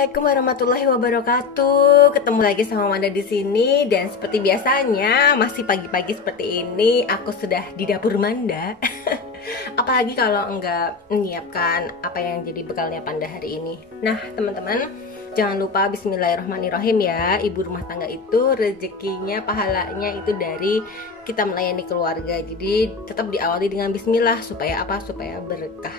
Assalamualaikum warahmatullahi wabarakatuh. Ketemu lagi sama Manda di sini dan seperti biasanya masih pagi-pagi seperti ini aku sudah di dapur Manda. Apalagi kalau enggak menyiapkan apa yang jadi bekalnya Panda hari ini. Nah, teman-teman, jangan lupa bismillahirrahmanirrahim ya. Ibu rumah tangga itu rezekinya, pahalanya itu dari kita melayani keluarga. Jadi tetap diawali dengan bismillah supaya apa? Supaya berkah.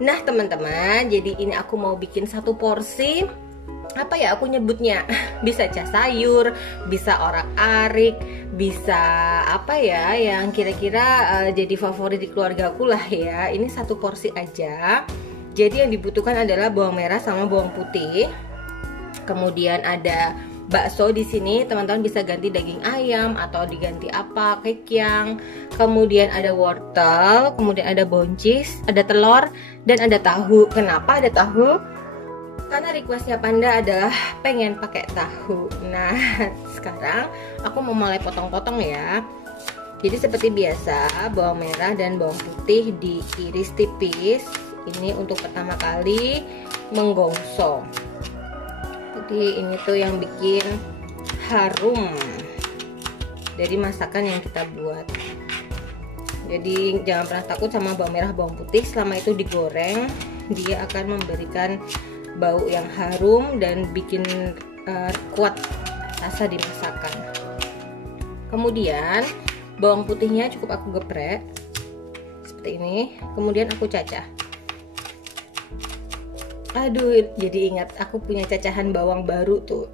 Nah, teman-teman, jadi ini aku mau bikin satu porsi apa ya aku nyebutnya, bisa cas sayur, bisa orak-arik, bisa apa ya yang kira-kira jadi favorit di keluarga aku lah ya. Ini satu porsi aja. Jadi yang dibutuhkan adalah bawang merah sama bawang putih. Kemudian ada bakso di sini, teman-teman bisa ganti daging ayam atau diganti apa, kekyang. Kemudian ada wortel, kemudian ada buncis, ada telur, dan ada tahu. Kenapa ada tahu? Karena requestnya Panda adalah pengen pakai tahu. Nah, sekarang aku mau mulai potong-potong ya. Jadi seperti biasa, bawang merah dan bawang putih diiris tipis. Ini untuk pertama kali menggongsong. Jadi ini tuh yang bikin harum dari masakan yang kita buat. Jadi jangan pernah takut sama bawang merah bawang putih, selama itu digoreng dia akan memberikan bau yang harum dan bikin kuat rasa di masakan. Kemudian bawang putihnya cukup aku geprek seperti ini, kemudian aku cacah. Aduh, jadi ingat aku punya cacahan bawang baru tuh.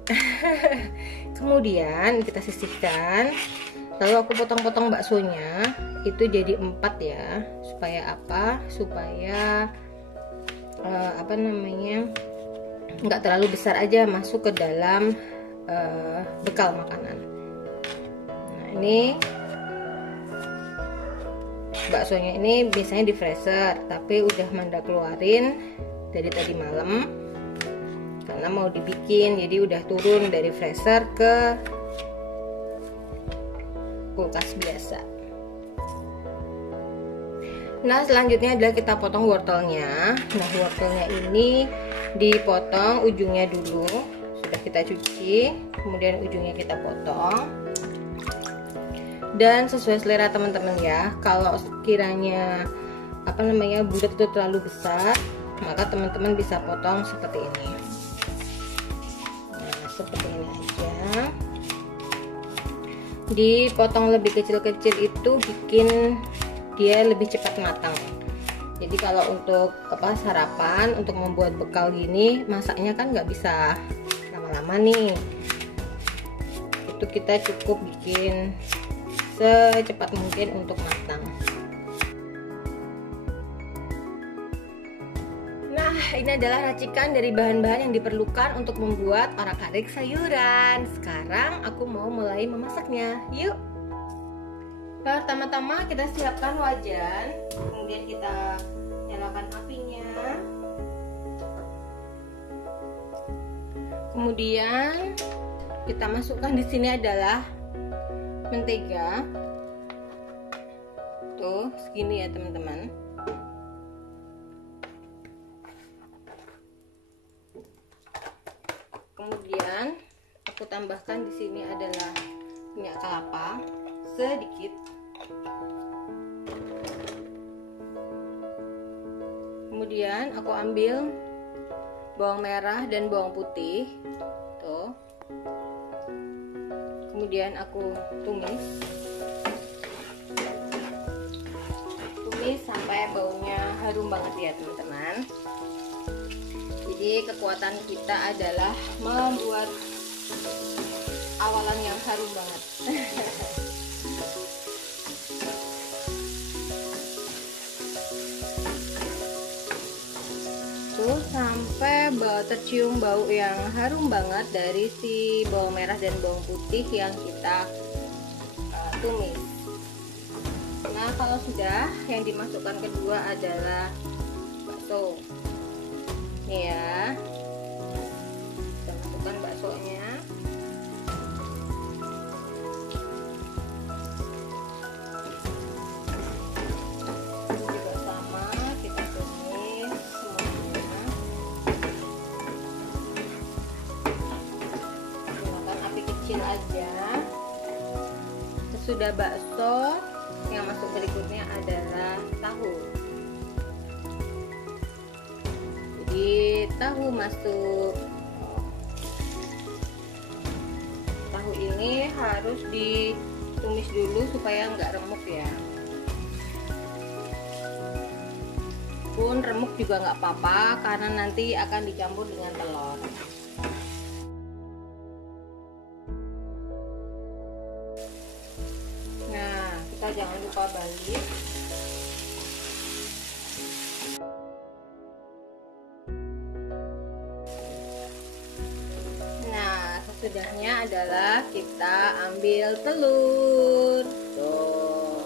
Kemudian kita sisihkan. Lalu aku potong-potong baksonya itu jadi 4 ya. Supaya apa? Supaya apa namanya? Nggak terlalu besar aja masuk ke dalam bekal makanan. Nah, ini baksonya ini biasanya di freezer, tapi udah Manda keluarin dari tadi malam karena mau dibikin, jadi udah turun dari freezer ke kulkas biasa. Nah, selanjutnya adalah kita potong wortelnya. Nah, wortelnya ini dipotong ujungnya dulu, sudah kita cuci, kemudian ujungnya kita potong. Dan sesuai selera teman-teman ya. Kalau sekiranya apa namanya bulat itu terlalu besar, maka teman-teman bisa potong seperti ini. Nah, seperti ini aja. Dipotong lebih kecil-kecil itu bikin dia lebih cepat matang. Jadi kalau untuk apa sarapan, untuk membuat bekal gini, masaknya kan nggak bisa lama-lama nih. Itu kita cukup bikin secepat mungkin untuk matang. Nah, ini adalah racikan dari bahan-bahan yang diperlukan untuk membuat orak-arik sayuran. Sekarang aku mau mulai memasaknya. Yuk. Pertama-tama kita siapkan wajan, kemudian kita nyalakan apinya. Kemudian kita masukkan di sini adalah mentega. Tuh, segini ya, teman-teman. Kemudian aku tambahkan di sini adalah minyak kelapa sedikit. Kemudian aku ambil bawang merah dan bawang putih. Tuh. Kemudian aku tumis. Tumis sampai baunya harum banget ya, teman-teman. Jadi kekuatan kita adalah membuat awalan yang harum banget. Tuh, sampai tercium bau yang harum banget dari si bawang merah dan bawang putih yang kita tumis. Nah, kalau sudah, yang dimasukkan kedua adalah bakso. Nih ya, kita masukkan baksonya. Ini juga sama, kita tumis semuanya. kecil aja. Sesudah bakso, yang masuk berikutnya adalah tahu. Jadi tahu masuk. Tahu ini harus ditumis dulu supaya nggak remuk ya. Pun remuk juga nggak apa-apa karena nanti akan dicampur dengan telur. Nah, kita jangan lupa balik. Nah, sesudahnya adalah kita ambil telur. Tuh.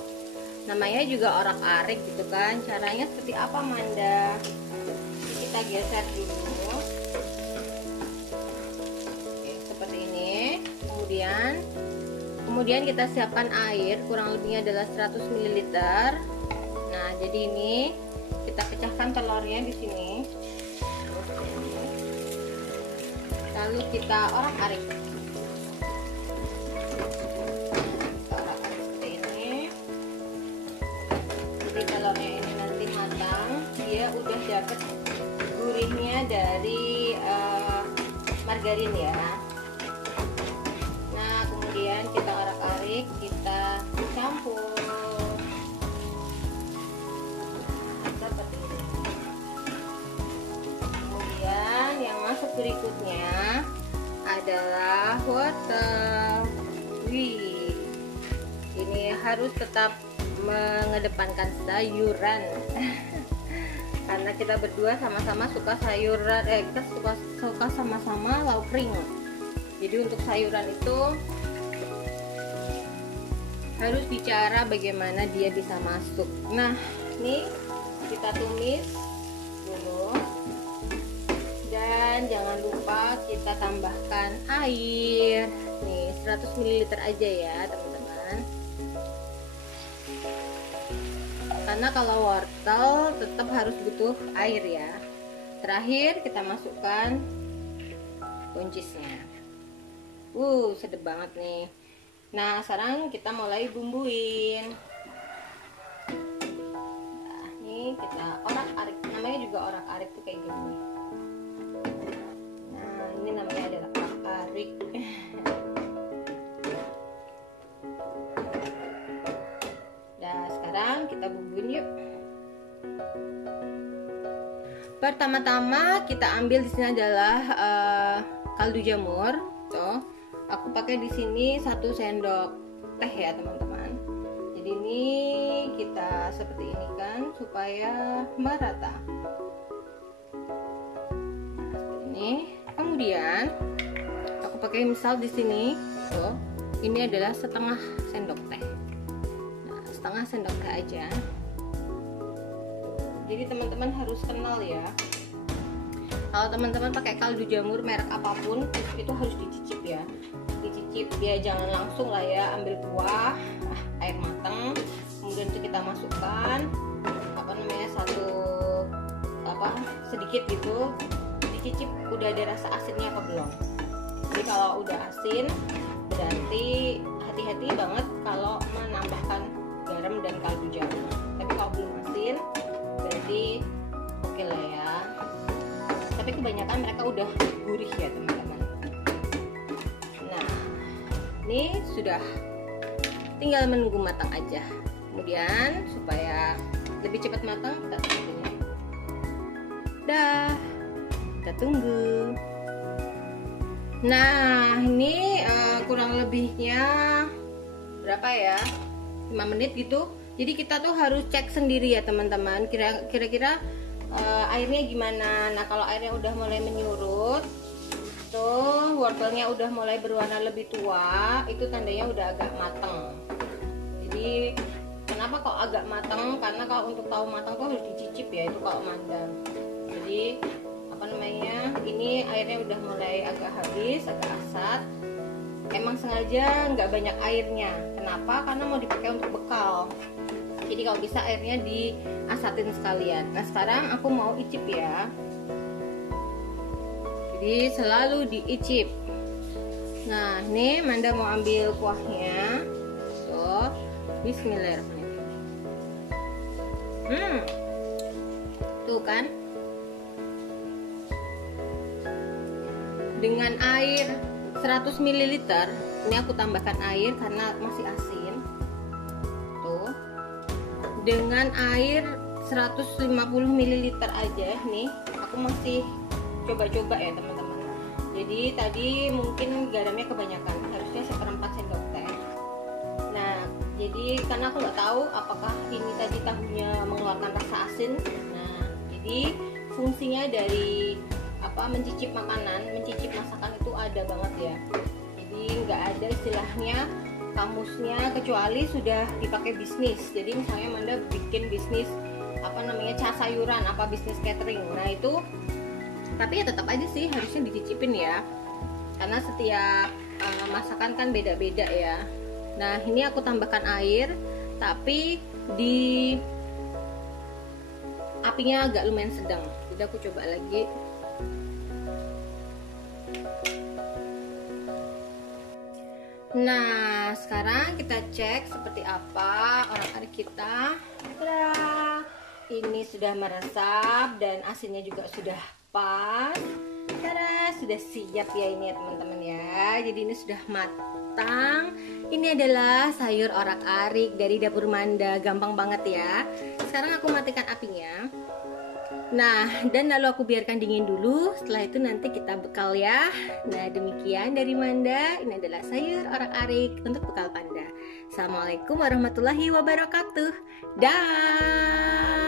Namanya juga orak-arik gitu kan. Caranya seperti apa, Manda? Kita geser dulu. Oke, seperti ini. Kemudian kita siapkan air, kurang lebihnya adalah 100 ml. Nah, jadi ini kita pecahkan telurnya di sini. Lalu kita orak-arik. Seperti ini. Jadi telurnya ini nanti matang, dia udah dapat gurihnya dari margarin ya. Nah, kemudian kita orak-arik, kita campur seperti ini. Kemudian yang masuk berikutnya adalah wortel. Wih, ini harus tetap mengedepankan sayuran karena kita berdua sama-sama suka sayuran, kita suka sama-sama lauk kering. Jadi untuk sayuran itu harus bicara bagaimana dia bisa masuk. Nah, ini kita tumis dulu. Dan jangan lupa kita tambahkan air. Nih, 100 ml aja ya, teman-teman. Karena kalau wortel tetap harus butuh air ya. Terakhir kita masukkan buncisnya. Sedap banget nih. Nah, sekarang kita mulai bumbuin. Nah, ini kita orak-arik. Namanya juga orak-arik tuh kayak gini. Nah, ini namanya adalah orak-arik. Nah, sekarang kita bumbuin yuk. Pertama-tama kita ambil di sini adalah kaldu jamur. Tuh, aku pakai di sini 1 sendok teh ya, teman-teman. Jadi ini kita seperti ini kan supaya merata. Nah, seperti ini. Kemudian aku pakai misal di sini. Tuh, ini adalah setengah sendok teh. Nah, setengah sendok teh aja. Jadi teman-teman harus kenal ya. Kalau teman-teman pakai kaldu jamur merek apapun itu harus dicicip ya. Dicicip, dia jangan langsung lah ya ambil buah, air matang, kemudian itu kita masukkan sedikit gitu. Dicicip udah ada rasa asinnya apa belum. Jadi kalau udah asin berarti hati-hati banget kalau menambahkan garam dan kaldu jamur. Tapi kalau belum asin berarti oke lah ya. Tapi kebanyakan mereka udah gurih ya, teman-teman. Nah, ini sudah tinggal menunggu matang aja. Kemudian supaya lebih cepat matang, kita tunggu. Dah, kita tunggu. Nah, ini kurang lebihnya berapa ya? 5 menit gitu. Jadi kita tuh harus cek sendiri ya, teman-teman. Kira-kira airnya gimana. Nah, kalau airnya udah mulai menyurut, tuh wortelnya udah mulai berwarna lebih tua, itu tandanya udah agak mateng. Jadi kenapa kok agak mateng? Karena kalau untuk tahu matang tuh harus dicicip ya, itu kalau mandang. Jadi ini airnya udah mulai agak habis, agak asat. Emang sengaja nggak banyak airnya. Kenapa? Karena mau dipakai untuk bekal. Jadi kalau bisa airnya diasatin sekalian. Nah, sekarang aku mau icip ya. Jadi selalu diicip. Nah, ini Manda mau ambil kuahnya. So, bismillahirrahmanirrahim. Tuh kan, dengan air 100 ml. Ini aku tambahkan air karena masih asin. Tuh, dengan air 150 ml aja nih. Aku masih coba-coba ya teman-teman. Jadi tadi mungkin garamnya kebanyakan, harusnya 1/4 sendok teh. Nah, jadi karena aku nggak tahu apakah ini tadi tahunya mengeluarkan rasa asin. Nah, jadi fungsinya dari mencicip makanan, mencicip masakan itu ada banget ya. Jadi nggak ada istilahnya kamusnya kecuali sudah dipakai bisnis. Jadi misalnya Manda bikin bisnis cas sayuran, bisnis catering. Nah itu, tapi ya tetap aja sih harusnya dicicipin ya, karena setiap masakan kan beda-beda ya. Nah ini aku tambahkan air, tapi di apinya agak lumayan sedang. Jadi aku coba lagi. Nah, sekarang kita cek seperti apa orak-arik kita. Tada! Ini sudah meresap dan asinnya juga sudah pas. Tada! Sudah siap ya ini ya teman-teman ya. Jadi ini sudah matang. Ini adalah sayur orak-arik dari dapur Manda. Gampang banget ya. Sekarang aku matikan apinya. Nah, dan lalu aku biarkan dingin dulu. Setelah itu nanti kita bekal ya. Nah, demikian dari Manda. Ini adalah sayur orak-arik untuk bekal Panda. Assalamualaikum warahmatullahi wabarakatuh. Dah.